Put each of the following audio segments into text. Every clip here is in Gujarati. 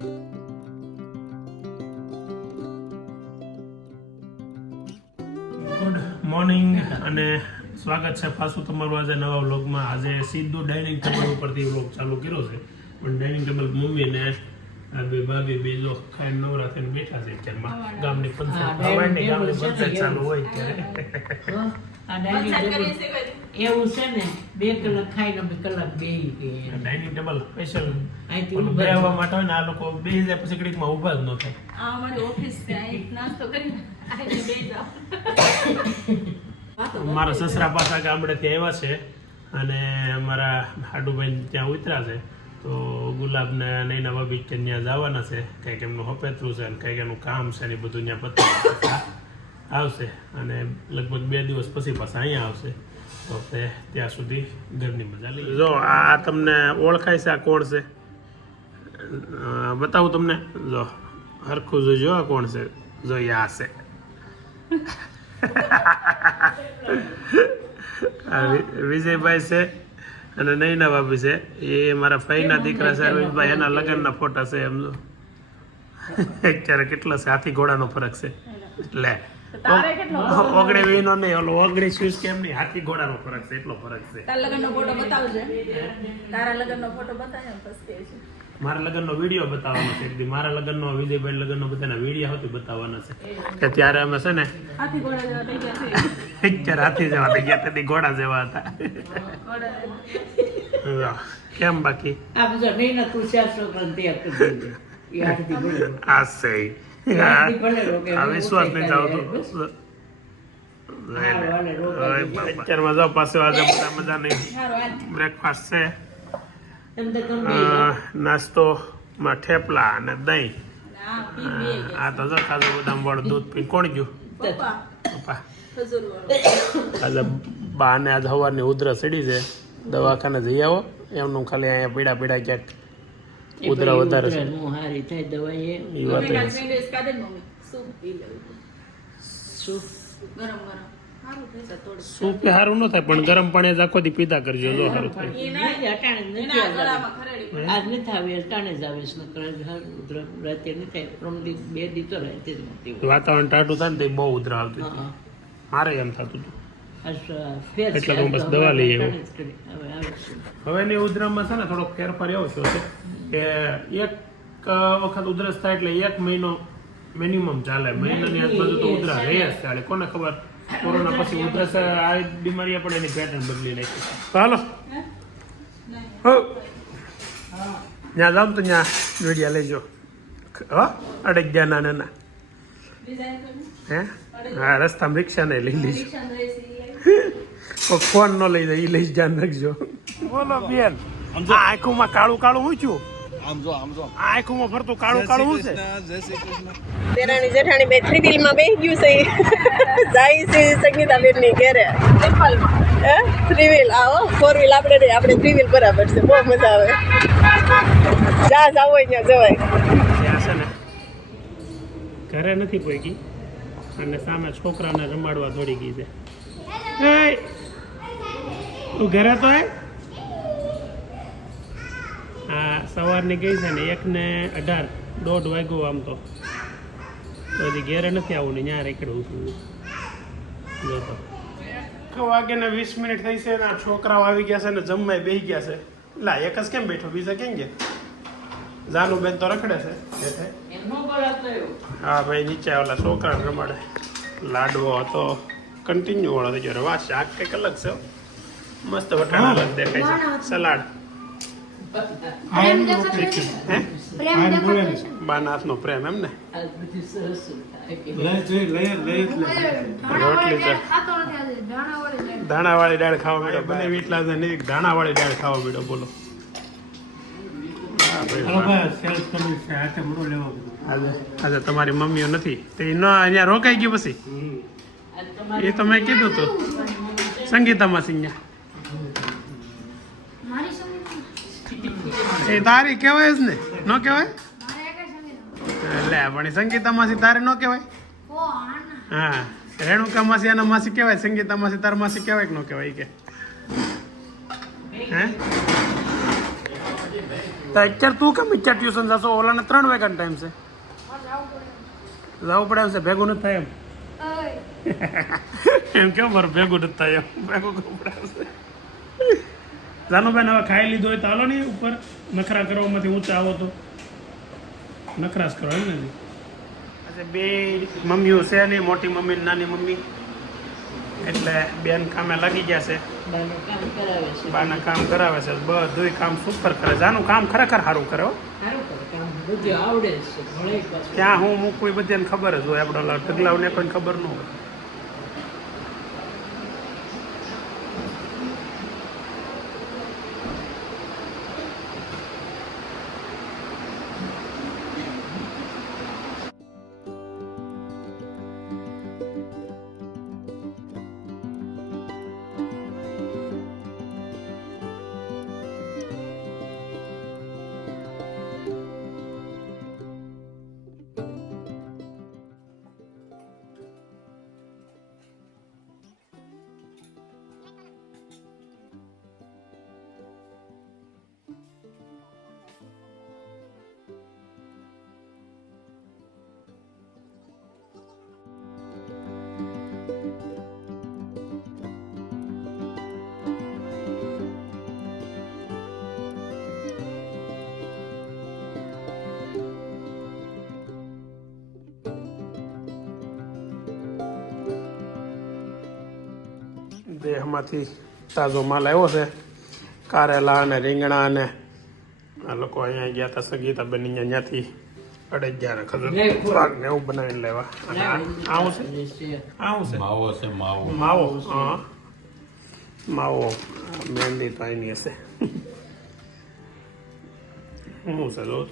ગુડ મોર્નિંગ અને સ્વાગત છે પાછું તમારું આજે નવા વ્લોગમાં. આજે સીધું ડાઇનિંગ ટેબલ ઉપરથી વ્લોગ ચાલુ કર્યો છે. પણ ડાઇનિંગ ટેબલ મમ્મી ને બે ભાભી બે જો ખાઈ નવરા થઈને બેઠા છે અત્યારમાં. ગામની પંચાયત ગામની પંચાયત ચાલુ હોય એવું. ત્યારે. એવું છે ને બે કલાક ખાઈ બે કલાક બે ડાઇનિંગ ટેબલ સ્પેશિયલ બેહવા માટે હોય ને આ લોકો બે જાય પછી ઊભા જ ન થાય. આ અમારી ઓફિસ છે અહીં નાસ્તો કરીને આવીને બેસી જાઓ. મારા સસરા પાછા ગામડેથી આવ્યા છે અને અમારા હાડુભાઈ ત્યાં ઉતર્યા છે. તો ગુલાબને નૈના ભાભી કે ત્યાં જવાના છે કંઈક એમનું હપેતરું છે અને કંઈક એનું કામ છે ને એ બધું ત્યાં પતાવી આવશે. અને લગભગ બે દિવસ પછી પાછા અહીંયા આવશે. તો તે ત્યાં સુધી ઘરની મજા લઈ જો આ તમને ઓળખાય છે આ કોણ છે? બતાવું તમને. જો હરખું જોજો આ કોણ છે. જો આ છે વિજયભાઈ છે અને નૈના બાબી છે. એ મારા ફઈના દીકરા છે. અરવિંદભાઈ એના લગ્નના ફોટા છે એમ અત્યારે કેટલો છે? હાથી ઘોડાનો ફરક છે. લે. તારે કેટલો ઓગણી વીનો નહીં ઓલો ઓગણી વીસ કેમ નહીં? હાથી ઘોડાનો ફરક છે એટલો ફરક છે. તારા લગ્નનો ફોટો બતાવજે. તારા લગ્નનો ફોટો બતાવે પછી છે. મારા લગ્નનો વીડિયો બતાવવાનો છે. એકદી મારા લગ્નનો વિજયભાઈ લગ્નનો બધાના વીડિયો હતી બતાવવાના છે. કે ત્યારે અમે છે ને પિક્ચર જેવા હાથી જેવા થઈ ગયા તેથી ઘોડા જેવા હતા. કેમ બાકી? આ સહી આ વિશ્વાસ નહીં હાલે, રોકાઈ જાઓ પાસે આજે બધા મજા નહીં બ્રેકફાસ્ટ છે. એમ માં થેપલા અને દહીં. આ બે તો જો કાજુ બદામ વાળું દૂધ પી. કોણ ગયું? પપ્પા. વાળો. બાને આજ સવારની ઉધરા ચડી છે. દવાખાને જઈ આવો. એમનું ખાલી અહીંયા પીડા પીડા ક્યાંક ઉધરા વધારે છે. એ. વાત ગરમ ગરમ. સૂપ સારું ન થાય પણ ગરમ પાણી જ આખો દી પીતા કરજો જો સારું થાય. એ ના નહીં, અટાણે આજ જ આવે રાતે નહીં થાય ત્રણ દી બે દી તો રાતે જ વાતાવરણ ટાટું થાય ને તો બહુ ઉધરા આવતી હતી. મારે એમ થતું હતું. આજ. એટલે હું બસ દવા લઈ આવ્યો. હવેની ઉધરામાં છે ને થોડોક ફેરફાર એવો થયો છે કે એક વખત ઉધરસ થાય એટલે એક મહિનો મિનિમમ ચાલે. મહિનાની આજુબાજુ તો ઉધરા રહે જ ચાલે કોને ખબર? કોરોના પછી ઉધરસ આ બીમારી પણ એની પેટર્ન બદલી નાખી. હાલો. હો. ત્યાં જાવ તો ત્યાં જોડિયા લેજો હો અડક ગયા નાના નાના. હે? હા રસ્તામાં રિક્ષા ને લઈ લીજો. ફોન ન લઈ જાય એ લઈ જ ધ્યાન રાખજો. બોલો બેન. આ આંખોમાં કાળું કાળું હું છું? આમ જો આમ જો. આંખોમાં ફરતું કાળું કાળું શું છે? જય શ્રી કૃષ્ણ. દેરાણી જેઠાણી બે થ્રી વ્હીલમાં બેહી ગયું છે. જાય છે સંગીતાબેનની ઘેરે હે? થ્રી વ્હીલ આવો ફોર વ્હીલ આપણે આપણે થ્રી વ્હીલ બરાબર છે. બહુ મજા આવે. જા જાવ હોય ત્યાં જવાય. ત્યાં છે ને ઘરે નથી પોઈકી અને સામે છોકરાને રમાડવા દોડી ગઈ છે. ઘરે તો આય આ સવારની ગઈ છે ને એકને અઢાર દોઢ વાગ્યો આમ તો. પછી હજી ઘેરે નથી આવું ને ત્યાં રેકડું છું. જો તો. આખો વાગે ને વીસ મિનિટ થઈ છે ને આ છોકરાઓ આવી ગયા છે ને જમવાય બેસી ગયા છે. લા એક જ કેમ બેઠો? બીજા કેમ ગયા? જાનું બેન તો રખડે છે. હા ભાઈ નીચે ઓલા છોકરાને રમાડે. લાડવો હતો. કન્ટિન્યુ વાળો થઈ ગયો. વાહ શાક કંઈક અલગ છે મસ્ત વટાણા અલગ દેખાય છે. સલાડ. હે? બાના હાથનો પ્રેમ એમ ને? ધાણાવાળી દાળ ખાવા મળ્યો બને વીટલા છે નહીં ધાણાવાળી દાળ ખાવા મળ્યો બોલો. આજે આજે તમારી મમ્મીઓ નથી. તે ન અહીંયા રોકાઈ ગયું પછી. એ તો મેં કીધું તું. સંગીતામાં સિંહ એ તારી કહેવાય જ ને. ન કહેવાય? એટલે પણ એ સંગીતામાંથી તારે ન કહેવાય? હા. રેણુકા માસી અને માસી કહેવાય સંગીતા માસી તાર માસી કહેવાય કે ન કહેવાય કે? હે? તો અત્યારે તું કેમ અત્યારે ટ્યુશન જશો? ઓલાને ત્રણ વાગ્યાનો ટાઈમ છે. જવું પડે. એમ છે ભેગું નથી થાય એમ. એમ કેમ મારું ભેગું નથી થાય એમ? ભેગું કેવું પડે છે હવે ખાઈ લીધું હોય તો હાલો નહીં ઉપર નખરા કરવામાંથી ઊંચા આવો તો. નખરાશ કરો એમ ને આજે બે મમ્મીઓ છે નહીં મોટી મમ્મી ને નાની મમ્મી. એટલે બેન કામે લાગી ગયા છે. બાનું કામ કરાવે છે. બાના કામ કરાવે છે. બધું કામ સુપર કરે. છે આનું કામ ખરેખર સારું કરે ક્યાં હું મૂકું એ બધાને ખબર જ હોય. આપણે ઢગલાવને ઢગલાઓને કોઈ ખબર ન હોય. દેહમાંથી તાજો માલ આવ્યો છે. કારેલા અને રીંગણા અને આ લોકો અહીંયા ગયા હતા સગીતા બની ત્યાંથી અડદિયા ને ખજૂર પાક ને એવું બનાવીને લેવા. અને આવશે આવું છે? છે. આવું છે? માવો છે માવો. માવો? હા. માવો મહેંદી તો અહીંની હશે. શું છે જો?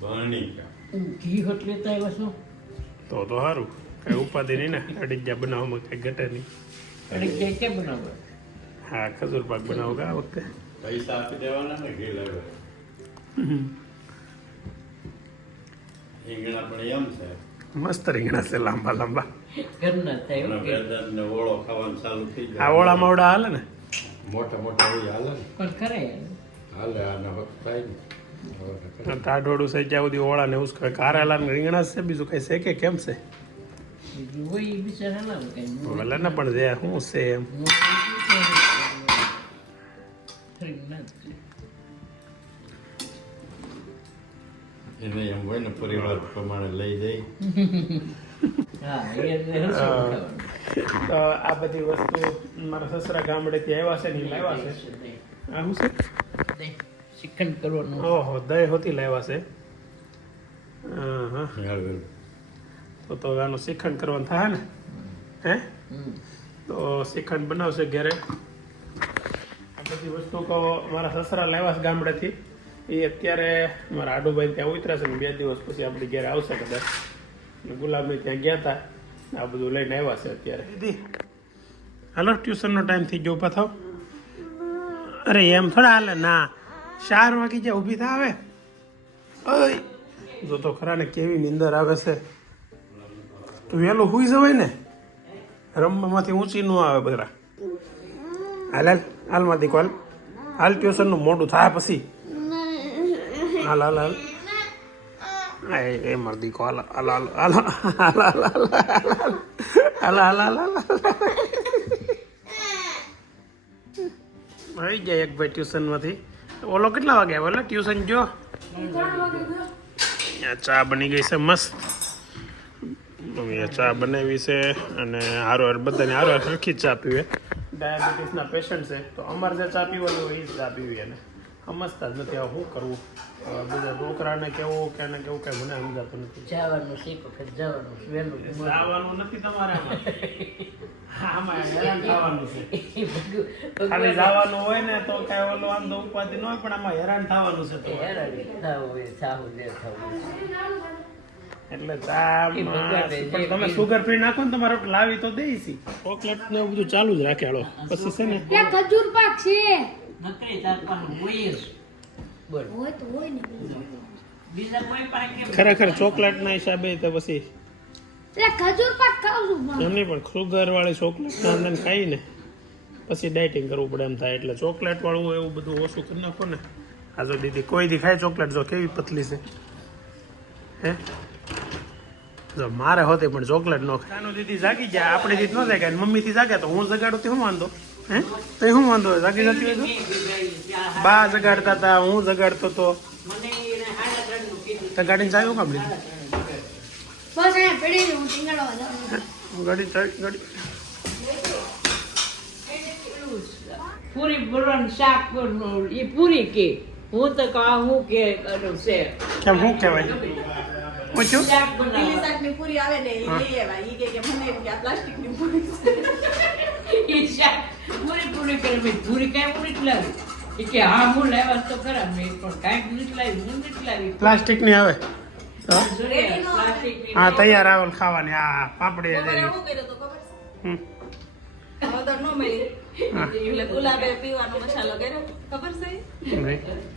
ભણી ઘી હોટ લેતા આવ્યા છો? તો તો સારું. ઉપાધિ નહીં ને અડીજા બનાવવામાં કઈ ઘટે નહીં. અરે કે બનાવો હા ખજૂર પાક બનાવો કા વખતે. પૈસા આપી દેવાના ને ઘી લાવે રીંગણા પણ એમ છે. મસ્ત રીંગણા છે લાંબા લાંબા. ઓળો ખાવાનું ચાલુ થઈ આ ઓળા માવડા હાલે ને? મોટા મોટા હાલે ને. પણ ખરે હાલે આને વખત થાય ને. હવે ટાઢોડું છે સુધી ઓળા ને ઉસકા કારેલા ને રીંગણા છે બીજું કઈ છે કે કેમ છે? ભલે ને પણ જે શું છે એમ એને એમ હોય ને પરિવાર પ્રમાણે લઈ જઈ. તો આ બધી વસ્તુ મારા સસરા ગામડેથી આવ્યા છે ને લાવ્યા છે આ શું છે શ્રીખંડ કરવાનું ઓહો દહીં હોતી લાવ્યા છે હા હા. તો તો આનું શ્રીખંડ કરવાનું થાય ને? હે? તો શ્રીખંડ બનાવશે ઘરે. આ બધી વસ્તુ તો મારા સસરા લાવ્યા છે ગામડેથી. એ અત્યારે મારા આડુભાઈ ત્યાં ઉતરાશે ને બે દિવસ પછી આપણી ઘરે આવશે કદાચ. ને ગુલાબને ત્યાં ગયા હતા આ બધું લઈને આવ્યા છે અત્યારે. દીદી હાલો ટ્યુશનનો ટાઈમ થઈ ગયો ઊભા થાવ. અરે એમ થોડા હાલે. ના ચાર વાગી જાય ઊભી થા આવે ઓય. જો તો ખરા ને કેવી નીંદર આવે છે. તું વહેલો હુઈ જવાય ને રમવામાંથી ઊંચી ન આવે બધા હાલ હાલ હાલમાંથી કોલ હાલ ટ્યુશનનું મોડું થાય પછી હાલ હાલ હાલ એ મારો દીકો હાલ હાલ હાલ હાલ હાલ હાલ હાલ હાલ હાલ હાલ આવી એક ભાઈ ટ્યુશનમાંથી ઓલો કેટલા વાગે આવ્યો ટ્યુશન જો ચા બની ગઈ છે મસ્ત મમ્મીએ ચા બનાવી છે અને હારો હાર બધાને હારો હાર સરખી જ ચા પીવે. ડાયાબિટીસના પેશન્ટ છે તો અમારે જે ચા પીવાની હોય એ જ ચા પીવી અને સમજતા જ નથી હવે શું કરવું. બધા છોકરાને કેવું કે એને કેવું કઈ મને સમજાતું નથી. જવાનું શીખો કે જવાનું વહેલું આવવાનું નથી તમારે આમાં. હેરાન થવાનું છે. ખાલી જવાનું હોય ને તો કઈ ઓલો આમ તો ઉપાધિ ન હોય પણ આમાં હેરાન થવાનું છે તો. હેરાન થવું થાવું એટલે તમે સુગર ફ્રી નાખો ને તમારે લાવી તો દઈશી ચોકલેટ ને એવું બધું ચાલુ જ રાખે હાલો. પછી છે ને ત્યાં ખજૂર પાક છે. નકરી તાર પાસે હોય જ બોલ. હોય તો હોય ને. બીજા કોઈ પાસે કેમ ખરેખર ચોકલેટ ના હિસાબે તો પછી એટલે ખજૂર પાક ખાવ એમની પણ. સુગર વાળી ચોકલેટ અંદર ખાઈ ને પછી ડાયટિંગ કરવું પડે એમ થાય. એટલે ચોકલેટ વાળું એવું બધું ઓછું કરી નાખો ને. આ જો દીદી કોઈ દીખાય ચોકલેટ જો કેવી પતલી છે. હે? જો મારે હોતી પણ ચોકલેટ નો ખાય. નાનું દીદી જાગી જાય આપણી દીદી ન જાગે મમ્મી થી જાગે તો હું જગાડું તો હું વાંધો? હે? તો શું વાંધો જાગી જતી હોય બા જગાડતા હતા હું જગાડતો તો. ગાડીને ચાવી કામ લીધી? બસ અહીંયા પડી હું ટીંગાડવા જાઉં. ગાડી ચાવી ગાડી પૂરી પૂરણ શાક એ પૂરી કે? હું તો કહા હું કે છે. કેમ શું કહેવાય? પૂછ્યું લીલી શાકની પૂરી આવે ને એ લઈ આવ્યા. ઈ કે કે મને એમ કે આ પ્લાસ્ટિકની પૂરી છે. એ શાક પૂરી પૂરી કરે મેં પૂરી કાંઈ હું નથી લાવી. એ કે હા હું લાવ્યા તો ખરા. મેં પણ કાંઈક નથી લાવી હું નથી લાવી. પ્લાસ્ટિકની આવે. હા? હા? તૈયાર આવેલ ખાવાની. આ પાપડી. હળદર ન મળી. એટલે ગુલાબે પીવાનો મસાલો કર્યો. ખબર છે?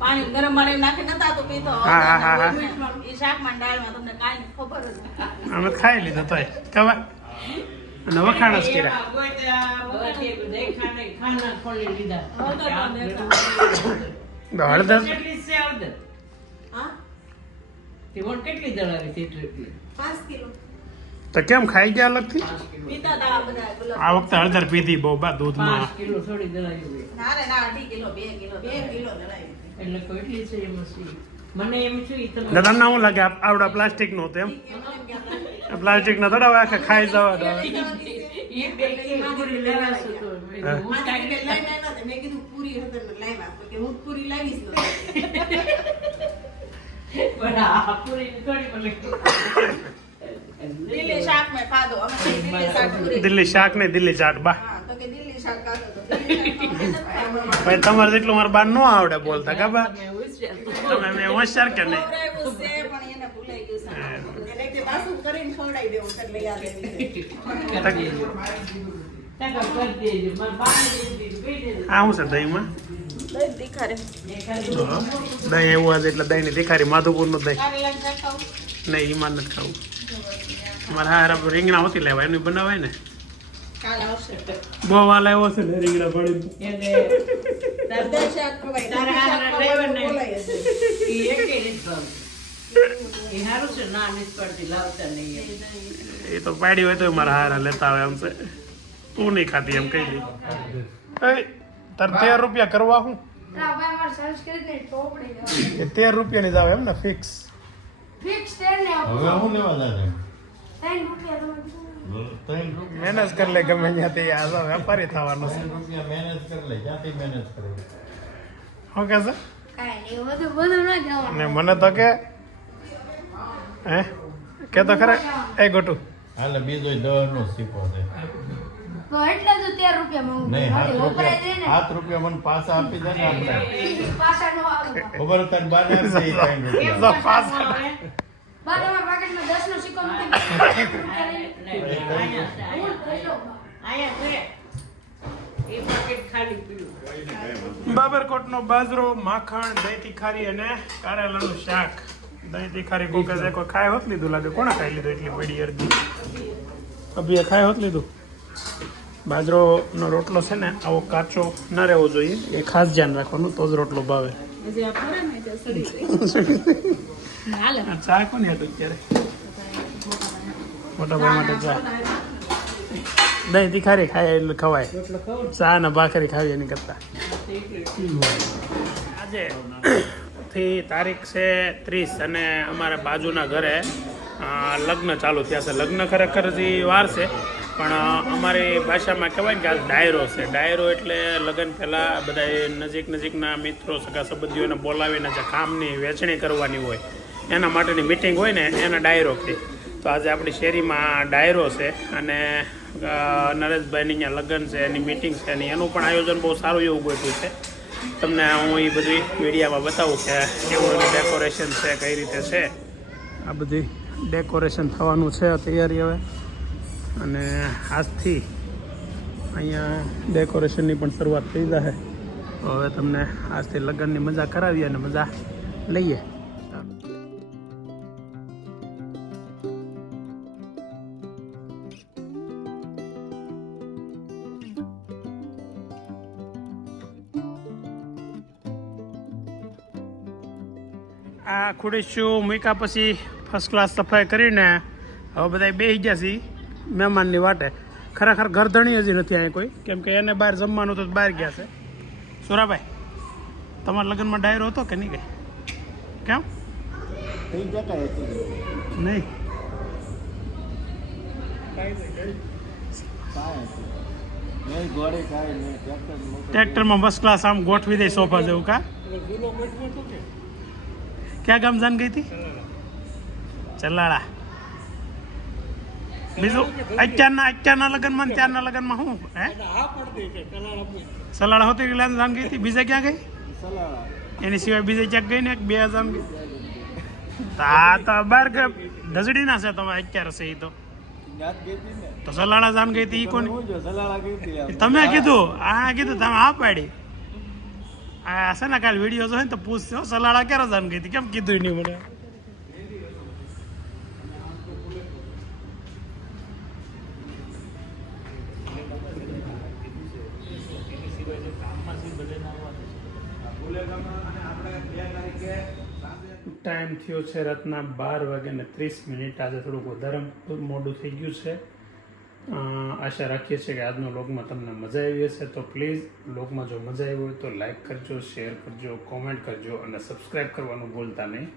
પાણી ગરમ પાણી નાખી નતા તો પીતો. હા, હા, હા, હા. એ શાકમાં દાળમાં તમને કાંઈ ખબર જ અમે ખાઈ લીધો તોય. કવા અને વખાણ જ કર્યા. એવા ગોટા, બધી બધાય ખાને ખાના ખોલી લીધા. હળદર પણ દેતા. તો હળદર કેટલી દળ હતી પાંચ કિલો. તો કેમ ખાઈ ગયા અલગથી આ બધા ગુલાબ આ વખતે હળદર પીધી બહુ બા દૂધમાં. કિલો થોડી દળાવી ના રે ના કિલો બે કિલો બે કિલો લડાઈ એટલે કોઈ છે એમાં મને એમ છું ઈ તમે ને લાગે? આવડા પ્લાસ્ટિકનું એમ? પ્લાસ્ટિક. ના થોડા આખા ખાઈ જવા દો. પૂરી લેવાશે દિલ્હી શાક મે ખાધો. અમે દિલ્હી શાક પૂરી દિલ્હી શાક ને દિલ્હી ચાટ બા. હા તો કે દિલ્હી શાક ખાધો તો તમારે જેટલું મારા બા નો આવડે બોલતા કા બા? તમે મે હોશિયાર કે નહીં? પણ એને ભૂલાઈ ગયું છે. એટલે કે પાછું કરીને ખવડાવી દેવું છે એટલે યાદ આવી. આ શું છે દહીંમાં? દહીં એવું આજે એટલે દહીં ની તીખારી માધુપુરનું દહીં? નહીં ઈમાન નથી ખાવું. અમારે હારા રીંગણા ઓછી લેવાય એમની બનાવાય ને? બહુ વાલ આવ્યો છે ને રીંગણા પડી એને ના. એ તો પાડી હોય તો મારા હારા લેતા આવે એમ છે. તું નહીં ખાતી એમ કહી દે. એ તાર તેર રૂપિયા કરવા હું? ના તેર રૂપિયાની જ આવે એમ ને ફિક્સ ફિક્સ ને હવે હું લેવા જાતે? મહેનત કરી લે ગમે ત્યાંથી. આ તો વેપારી થવાનો છે. મહેનત કરી લે ક્યાંથી મહેનત કરે શું કે છે? ના મને તો કે હે? કે તો ખરા? એ ગોટુ. હાલે બીજો દહ નો સીપો છે તો એટલે જ તેર રૂપિયા માંગુ નહીં હાથ બાકી વપરાય દે રૂપિયા ને રૂપિયા મને પાછા આપી દે. ને આપણે પાછા નો આવે ખબર તને બાને બા તમારા પાકેટમાં દસ નો સિક્કો મૂકી બાજરો માખણ દહીં તીખારી અને કારેલાનું શાક. દહીં તીખારી ભૂકે છે કોઈ ખાય હોત લીધું લાગે. કોણે ખાઈ લીધું એટલી પડી અરજી? અભીએ ખાય હોત લીધું? બાજરોનો રોટલો છે ને આવો કાચો ના રહેવો જોઈએ. એ ખાસ ધ્યાન રાખવાનું તો જ રોટલો ભાવે. અત્યારે? ચા. દહીં તીખારી ખાય એટલે ખવાય. ચા ને ભાખરી ખાવી એની કરતા. આજે તારીખ છે ત્રીસ અને અમારા બાજુના ઘરે લગ્ન ચાલુ થયા છે. લગ્ન ખરેખર હજી વાર છે, પણ અમારી ભાષામાં કહેવાય કે આ ડાયરો છે. ડાયરો એટલે લગ્ન પહેલાં બધા નજીક નજીકના મિત્રો, સગા સંબંધીઓને બોલાવીને જે કામની વહેંચણી કરવાની હોય એના માટેની મિટિંગ હોય ને, એના ડાયરોથી તો આજે આપણી શેરીમાં ડાયરો છે અને નરેશભાઈની અહીંયા લગ્ન છે, એની મિટિંગ છે અને એનું પણ આયોજન બહુ સારું એવું ગોઠવ્યું છે. તમને હું એ બધી મીડિયામાં બતાવું કે કેવું ડેકોરેશન છે, કઈ રીતે છે. આ બધી ડેકોરેશન થવાનું છે તૈયારી હવે. અને આજથી અહીંયા ડેકોરેશનની પણ શરૂઆત થઈ જશે હવે તમને આજથી લગ્નની મજા કરાવીએ અને મજા લઈએ. ખુડીશું મૂક્યા પછી ફર્સ્ટ ક્લાસ સફાઈ કરીને હવે બધા બેસી ગયા છીએ મહેમાનની વાટે. ખરેખર ઘરધણી હજી નથી અહીંયા કોઈ. કેમ કે એને બહાર જમવાનું તો બહાર ગયા છે. સુરાભાઈ તમારા લગ્નમાં ડાયરો હતો કે નહીં કઈ કેમ નહીં. ટ્રેક્ટરમાં બસ ક્લાસ આમ ગોઠવી દે સોફા જેવું કા? ક્યાં ગામ જાન ગઈ હતી ચલાળા બીજું અત્યારના અત્યારના લગ્નમાં ત્યારના લગ્નમાં શું હે સલાડા હોતી રિલાયન્સ જાન ગઈ હતી બીજે ક્યાં ગઈ એની સિવાય બીજે ક્યાંક ગઈ ને બે હજાર ગઈ તા તો બાર ધજડી ના છે તમે અત્યારે છે એ તો તો સલાડા જાન ગઈ હતી એ કોની તમે કીધું આ કીધું તમે આ પાડી આ છે ને કાલ વીડિયો જોઈ ને તો પૂછજો. સલાળા ક્યારે જાન ગઈ હતી? કેમ કીધું નહીં મને? ટાઈમ થયો છે રાતના બાર વાગે ને ત્રીસ મિનિટ. આજે થોડુંક વધારે મોડું થઈ ગયું છે. આશા રાખીએ છીએ કે આજનો લોગમાં તમને મજા આવી હશે. તો પ્લીઝ લોગમાં જો મજા આવી હોય તો લાઈક કરજો, શેર કરજો, કોમેન્ટ કરજો અને સબસ્ક્રાઈબ કરવાનું ભૂલતા નહીં.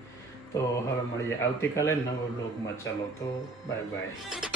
તો હવે મળીએ આવતીકાલે નવો લોગમાં ચાલો તો બાય બાય.